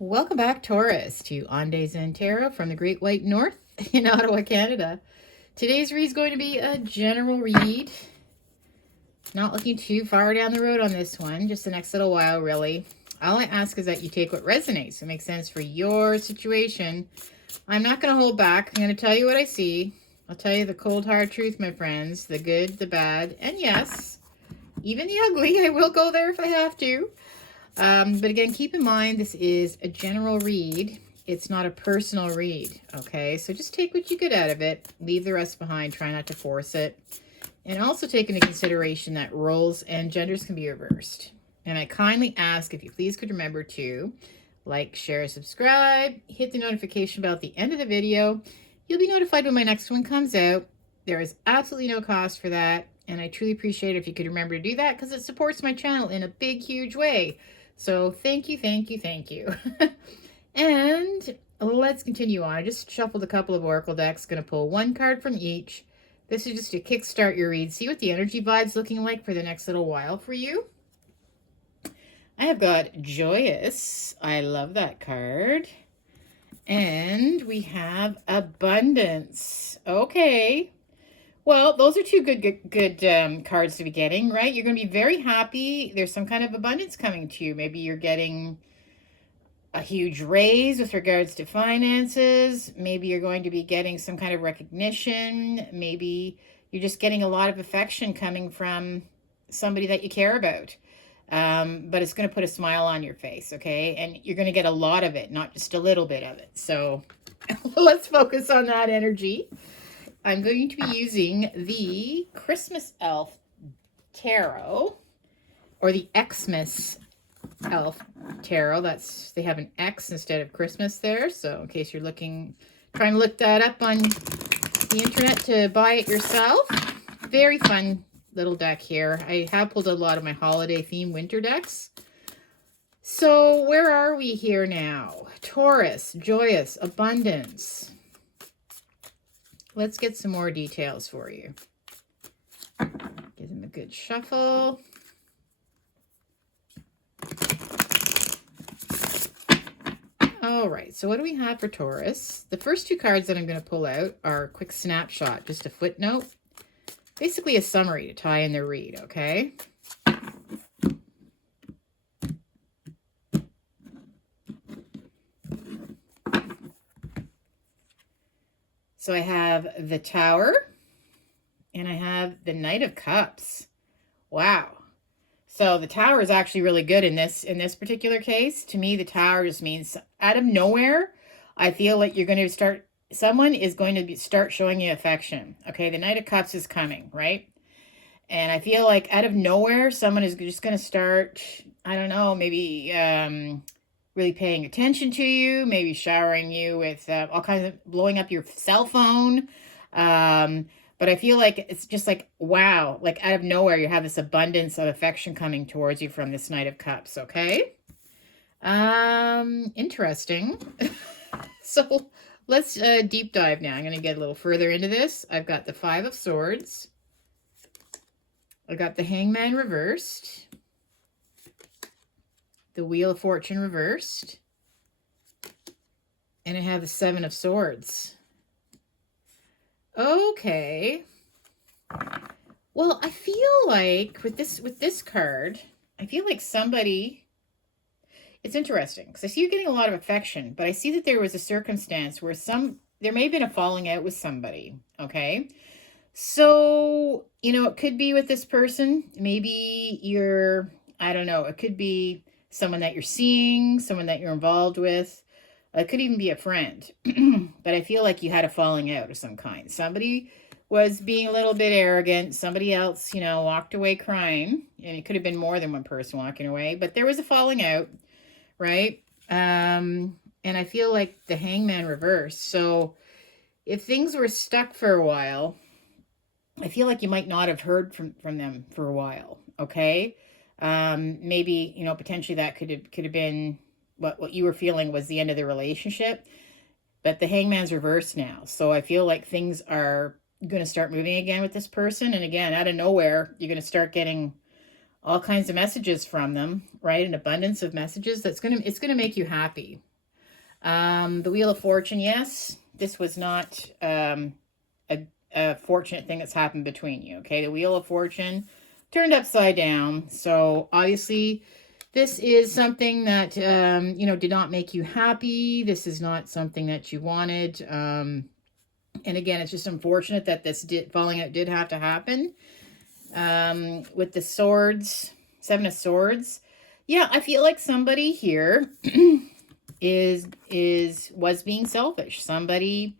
Welcome back, Taurus, to On Days in Tarot from the Great White North in Ottawa, Canada. Today's read is going to be a general read. Not looking too far down the road on this one, just the next little while, really. All I ask is that you take what resonates. It makes sense for your situation. I'm not going to hold back. I'm going to tell you what I see. I'll tell you the cold, hard truth, my friends. The good, the bad, and yes, even the ugly. I will go there if I have to. But again, keep in mind, this is a general read. It's not a personal read, okay? So just take what you get out of it. Leave the rest behind. Try not to force it. And also take into consideration that roles and genders can be reversed. And I kindly ask if you please could remember to like, share, subscribe, hit the notification bell at the end of the video. You'll be notified when my next one comes out. There is absolutely no cost for that. And I truly appreciate it if you could remember to do that because it supports my channel in a big, huge way. So thank you, thank you, thank you. And let's continue on. I just shuffled a couple of oracle decks. Going to pull one card from each. This is just to kickstart your read. See what the energy vibe's looking like for the next little while for you. I have got Joyous. I love that card. And we have Abundance. Okay. Well, those are two good cards to be getting, right? You're going to be very happy. There's some kind of abundance coming to you. Maybe you're getting a huge raise with regards to finances. Maybe you're going to be getting some kind of recognition. Maybe you're just getting a lot of affection coming from somebody that you care about. But it's going to put a smile on your face, okay? And you're going to get a lot of it, not just a little bit of it. So let's focus on that energy. I'm going to be using the Christmas Elf Tarot, or the Xmas Elf Tarot. They have an X instead of Christmas there. So in case you're trying to look that up on the internet to buy it yourself. Very fun little deck here. I have pulled a lot of my holiday theme winter decks. So where are we here now? Taurus, Joyous, Abundance. Let's get some more details for you. Give them a good shuffle. All right, so what do we have for Taurus? The first two cards that I'm going to pull out are a quick snapshot, just a footnote. Basically a summary to tie in the read, okay? So I have the Tower, and I have the Knight of Cups. Wow. So the Tower is actually really good in this particular case. To me, the Tower just means out of nowhere, I feel like you're going to someone is going to start showing you affection. Okay, the Knight of Cups is coming, right? And I feel like out of nowhere, someone is just going to start, I don't know, maybe really paying attention to you, maybe showering you with all kinds of, blowing up your cell phone. But I feel like it's just like, wow, like out of nowhere, you have this abundance of affection coming towards you from this Knight of Cups, okay? Interesting. So let's deep dive now. I'm going to get a little further into this. I've got the Five of Swords. I got the Hangman reversed. The Wheel of Fortune reversed. And I have the Seven of Swords. Okay. Well, I feel like with this card, I feel like somebody, it's interesting because I see you're getting a lot of affection, but I see that there was a circumstance where there may have been a falling out with somebody, okay? So, it could be with this person. Maybe I don't know, it could be someone that you're seeing, someone that you're involved with. It could even be a friend. But I feel like you had a falling out of some kind. Somebody was being a little bit arrogant. Somebody else, walked away crying. And it could have been more than one person walking away. But there was a falling out, right? And I feel like the Hangman reversed. So if things were stuck for a while, I feel like you might not have heard from them for a while, okay? Maybe, potentially that could have been what you were feeling was the end of the relationship. But the Hangman's reversed now. So I feel like things are going to start moving again with this person. And again, out of nowhere, you're going to start getting all kinds of messages from them, right? An abundance of messages it's gonna make you happy. The Wheel of Fortune, yes, this was not a fortunate thing that's happened between you. Okay, the Wheel of Fortune turned upside down. So obviously, this is something that did not make you happy. This is not something that you wanted. And again, it's just unfortunate that this falling out did have to happen. With the swords, Seven of Swords. Yeah, I feel like somebody here was being selfish. Somebody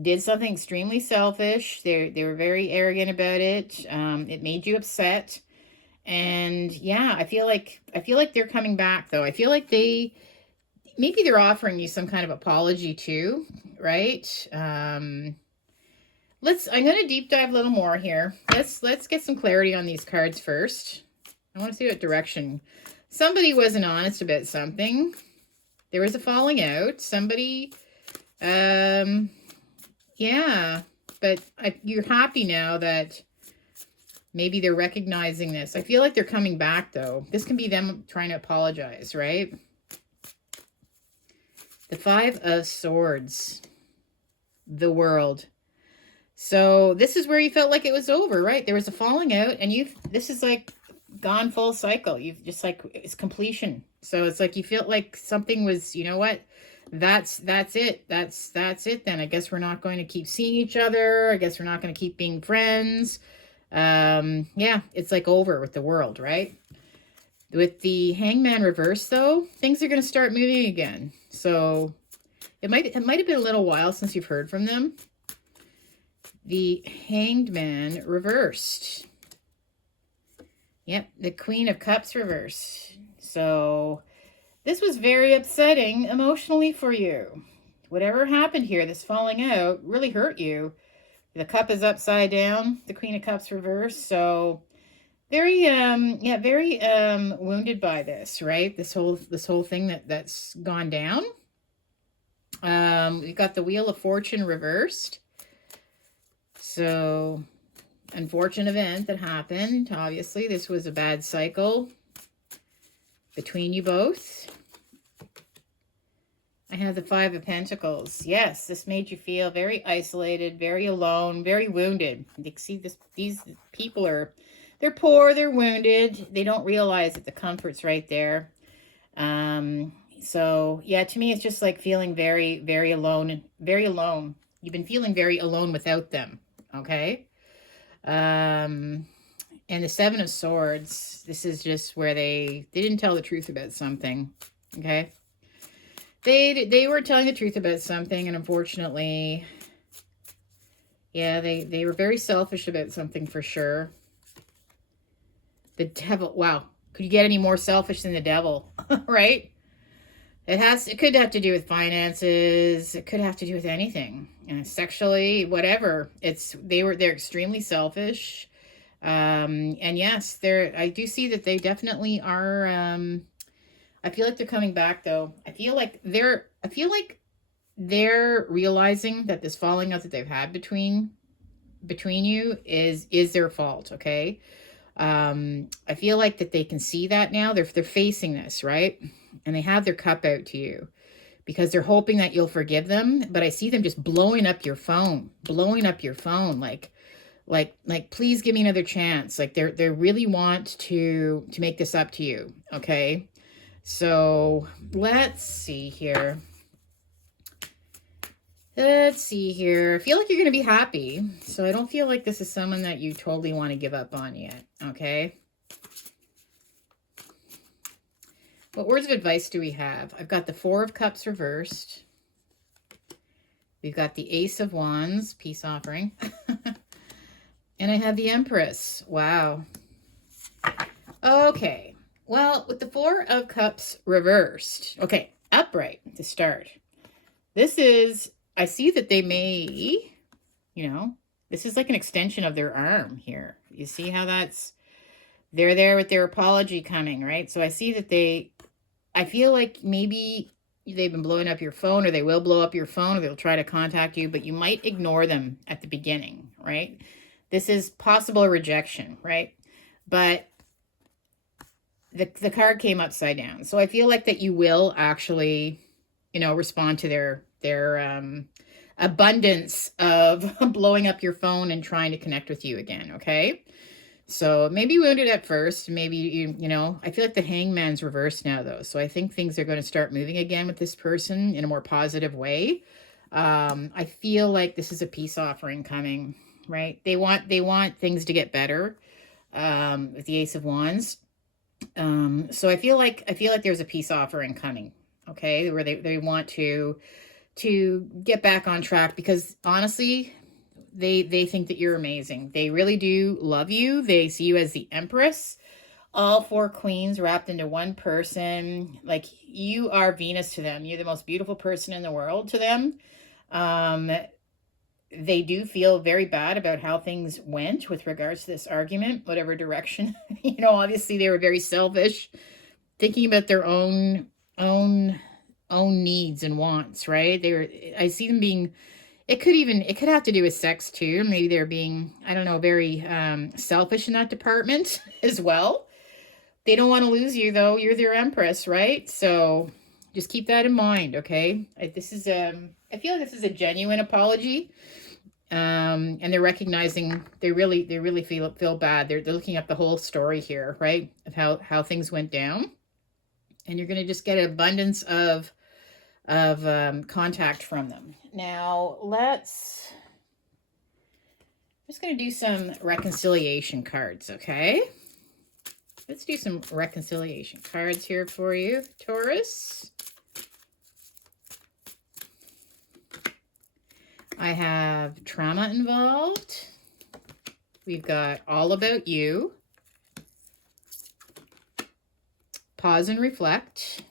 did something extremely selfish. They were very arrogant about it. It made you upset. And yeah, I feel like they're coming back though. I feel like maybe they're offering you some kind of apology too, right? I'm going to deep dive a little more here. Let's get some clarity on these cards first. I want to see what direction. Somebody wasn't honest about something. There was a falling out. Somebody, yeah, but you're happy now that maybe they're recognizing this. I feel like they're coming back, though. This can be them trying to apologize, right? The Five of Swords. The World. So this is where you felt like it was over, right? There was a falling out, and this is like gone full cycle. You've just like, it's completion. So it's like you feel like something was, you know what? That's it. That's it then. I guess we're not going to keep seeing each other. I guess we're not going to keep being friends. Yeah, it's like over with the world, right? With the Hangman reverse though, things are going to start moving again. So it might have been a little while since you've heard from them. The Hanged Man reversed. Yep, the Queen of Cups reversed. So this was very upsetting emotionally for you. Whatever happened here, this falling out really hurt you. The cup is upside down, the Queen of Cups reversed. So very wounded by this, right? This whole thing that's gone down. We've got the Wheel of Fortune reversed. So unfortunate event that happened. Obviously, this was a bad cycle between you both. I have the Five of Pentacles. Yes, this made you feel very isolated, very alone, very wounded. You see this, these people they're poor, they're wounded. They don't realize that the comfort's right there. So yeah, to me, it's just like feeling very, very alone, very alone. You've been feeling very alone without them. Okay. And the Seven of Swords, this is just where they didn't tell the truth about something. Okay. They were telling the truth about something, and unfortunately, yeah, they were very selfish about something for sure. The Devil, wow. Could you get any more selfish than the Devil, right? It could have to do with finances. It could have to do with anything, sexually, whatever. They're extremely selfish. And yes, I do see that they definitely are. I feel like they're coming back though. I feel like they're realizing that this falling out that they've had between you is their fault. Okay. I feel like that they can see that now. They're facing this, right? And they have their cup out to you because they're hoping that you'll forgive them. But I see them just blowing up your phone, like, please give me another chance. Like they really want to make this up to you. Okay. So let's see here. I feel like you're going to be happy. So I don't feel like this is someone that you totally want to give up on yet. Okay. What words of advice do we have? I've got the Four of Cups reversed. We've got the Ace of Wands, peace offering. And I have the Empress. Wow. Okay. Well, with the Four of Cups reversed. Okay, upright to start. I see that they may, this is like an extension of their arm here. You see how they're there with their apology coming, right? So I see that I feel like maybe they've been blowing up your phone, or they will blow up your phone, or they'll try to contact you, but you might ignore them at the beginning, right? This is possible rejection, right? But the card came upside down. So I feel like that you will actually, respond to their abundance of blowing up your phone and trying to connect with you again, okay? So maybe wounded at first, maybe I feel like the hangman's reversed now though. So I think things are going to start moving again with this person in a more positive way. I feel like this is a peace offering coming, right? They want things to get better. With the Ace of Wands. So I feel like there's a peace offering coming, okay, where they want to get back on track, because honestly, they think that you're amazing. They really do love you. They see you as the Empress. All four queens wrapped into one person. Like, you are Venus to them. You're the most beautiful person in the world to them. They do feel very bad about how things went with regards to this argument, whatever direction. Obviously they were very selfish, thinking about their own needs and wants, right? I see them being, it could have to do with sex too. Maybe they're being, I don't know, very selfish in that department as well. They don't want to lose you though. You're their Empress, right? So just keep that in mind, okay? I feel like this is a genuine apology. And they're recognizing they really feel bad. They're looking up the whole story here, right? Of how things went down. And you're going to just get an abundance of contact from them. Now, I'm just going to do some reconciliation cards, okay? Let's do some reconciliation cards here for you, Taurus. I have trauma involved. We've got all about you. Pause and reflect.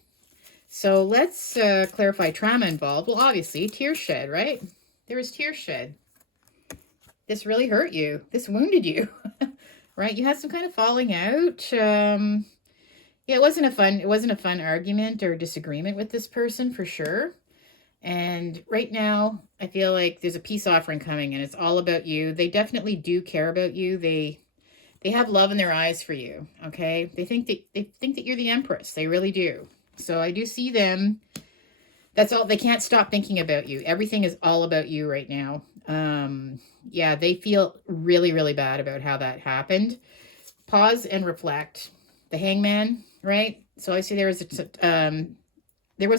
So let's clarify trauma involved. Well, obviously, tears shed, right? There was tears shed. This really hurt you. This wounded you, right? You had some kind of falling out. Yeah, it wasn't a fun argument or disagreement with this person for sure. And right now, I feel like there's a peace offering coming, and it's all about you. They definitely do care about you. They have love in their eyes for you, okay? They think that you're the Empress. They really do. So I do see them. That's all. They can't stop thinking about you. Everything is all about you right now. Yeah, they feel really, really bad about how that happened. Pause and reflect. The Hangman, right? So I see there was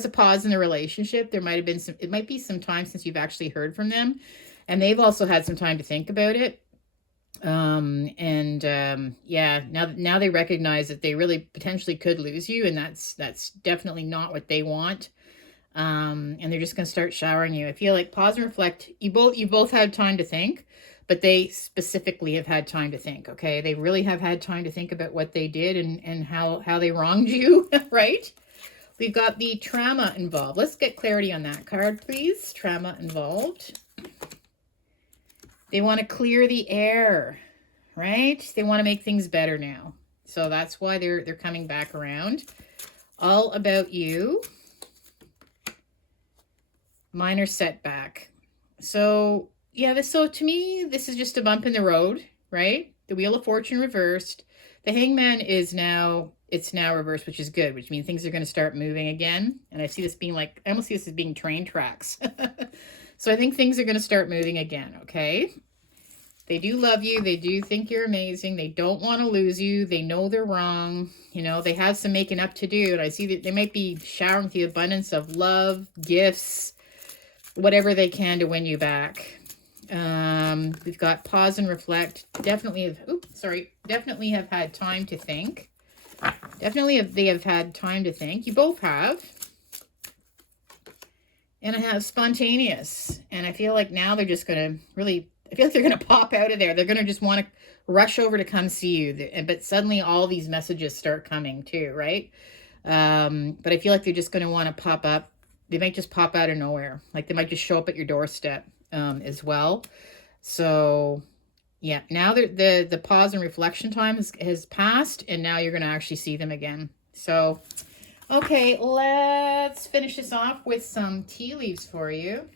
a pause in the relationship. There might have been it might be some time since you've actually heard from them, and they've also had some time to think about it. Yeah, now they recognize that they really potentially could lose you, and that's definitely not what they want. And they're just going to start showering you. I feel like pause and reflect. You both had time to think, but they specifically have had time to think. Okay. They really have had time to think about what they did and how they wronged you. Right. We've got the trauma involved. Let's get clarity on that card, please. Trauma involved. They want to clear the air, right? They want to make things better now. So that's why they're coming back around. All about you. Minor setback. So yeah, so to me, this is just a bump in the road, right? The Wheel of Fortune reversed. The Hangman is now reversed, which is good, which means things are going to start moving again. And I see this being I almost see this as being train tracks. So I think things are going to start moving again, okay? They do love you. They do think you're amazing. They don't want to lose you. They know they're wrong. They have some making up to do. And I see that they might be showering with the abundance of love, gifts, whatever they can to win you back. We've got pause and reflect. Definitely have had time to think. They have had time to think. You both have. And I have spontaneous. And I feel like now they're just going to I feel like they're going to pop out of there. They're going to just want to rush over to come see you. But suddenly all these messages start coming too, right? But I feel like they're just going to want to pop up. They might just pop out of nowhere. Like they might just show up at your doorstep as well. So yeah, now the pause and reflection time has passed, and now you're going to actually see them again. So, okay, let's finish this off with some tea leaves for you.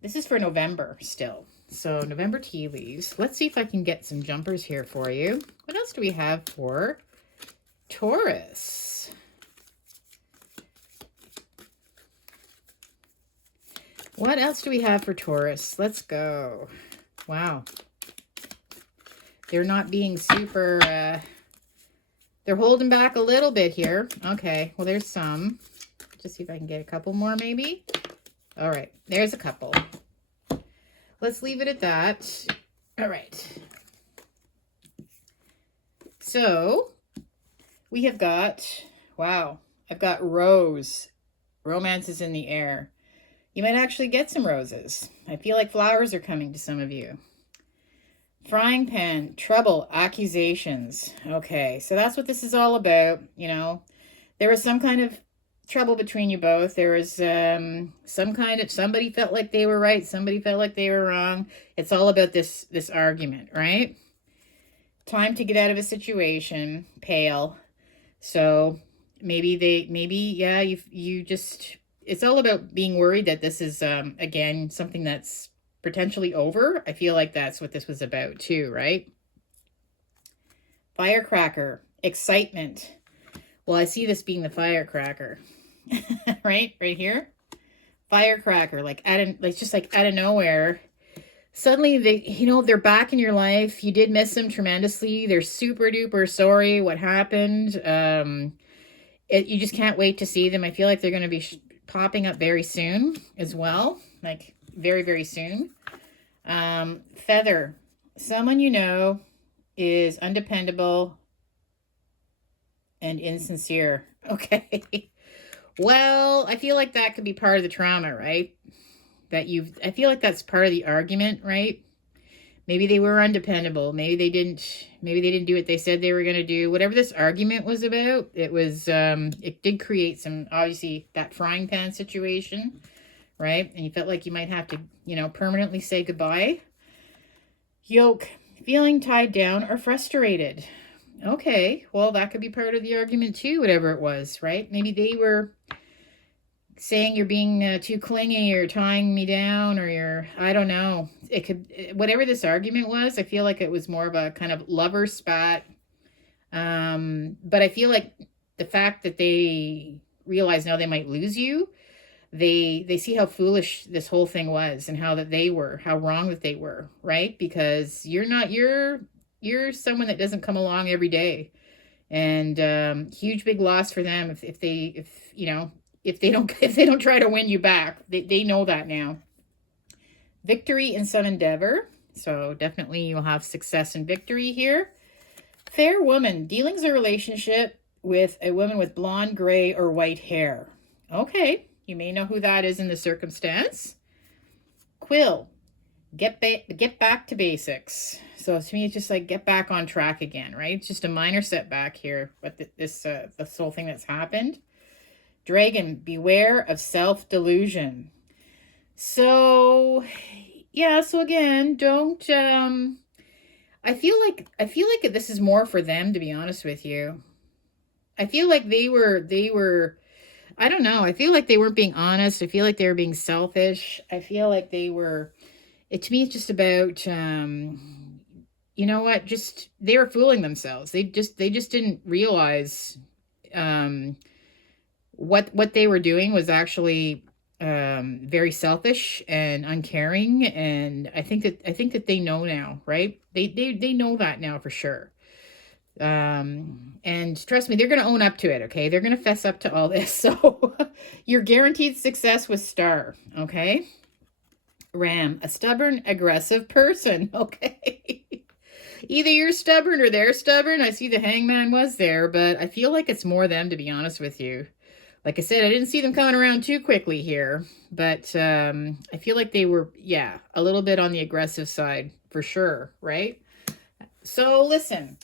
This is for November still. So November tea leaves. Let's see if I can get some jumpers here for you. What else do we have for Taurus? What else do we have for Taurus? Let's go. Wow. They're not being super, they're holding back a little bit here. Okay, well, there's some. Just see if I can get a couple more maybe. All right, there's a couple. Let's leave it at that. All right. So we have got, wow, I've got rose. Romance is in the air. You might actually get some roses. I feel like flowers are coming to some of you. Frying pan, trouble, accusations. Okay, so that's what this is all about. You know, there was some kind of trouble between you both. There was some kind of, somebody felt like they were right, somebody felt like they were wrong. It's all about this argument, right? Time to get out of a situation, pale. So maybe yeah, you just, it's all about being worried that this is again something that's potentially over. I feel like that's what this was about too, right? Firecracker, excitement. Well, I see this being the firecracker. right here, firecracker, like just like out of nowhere, suddenly they're back in your life. You did miss them tremendously. They're super duper sorry what happened. You just can't wait to see them. I feel like they're going to be popping up very soon as well, like very, very soon. Feather, someone you know is undependable and insincere. Okay. Well, I feel like that could be part of the trauma, right? I feel like that's part of the argument, right? Maybe they were undependable. Maybe they didn't do what they said they were going to do. Whatever this argument was about, it did create some, obviously, that frying pan situation, right? And you felt like you might have to, permanently say goodbye. Yoke, feeling tied down or frustrated. Okay, well, that could be part of the argument too, whatever it was, right? Maybe they were saying you're being too clingy or tying me down, or I don't know. It could, whatever this argument was, I feel like it was more of a kind of lover spat. But I feel like the fact that they realize now they might lose you, they see how foolish this whole thing was and how wrong that they were, right? Because you're someone that doesn't come along every day, and huge big loss for them if they don't try to win you back. They know that now. Victory in some endeavor, so definitely you'll have success and victory here. Fair woman, dealings or relationship with a woman with blonde, gray, or white hair. Okay, you may know who that is in the circumstance. Quill, get back to basics. So to me, it's just like get back on track again, right? It's just a minor setback here, but this whole thing that's happened. Dragon, beware of self-delusion. So yeah, so again, don't I feel like this is more for them, to be honest with you. I feel like they were I don't know. I feel like they weren't being honest. I feel like they were being selfish. I feel like to me, it's just about, you know what? Just, they were fooling themselves. They just didn't realize, what they were doing was actually, very selfish and uncaring. And I think that they know now, right? They know that now for sure. And trust me, they're going to own up to it. Okay. They're going to fess up to all this. So you're guaranteed success with Star. Okay. Ram, a stubborn, aggressive person. Okay. Either you're stubborn or they're stubborn. I see the hangman was there, but I feel like it's more them, to be honest with you. Like I said, I didn't see them coming around too quickly here, but I feel like they were, yeah, a little bit on the aggressive side for sure, right? So listen,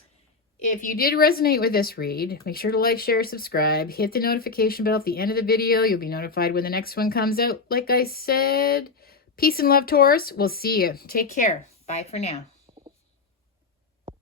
if you did resonate with this read, make sure to like, share, subscribe, hit the notification bell at the end of the video. You'll be notified when the next one comes out. Like I said, peace and love, Taurus. We'll see you. Take care. Bye for now.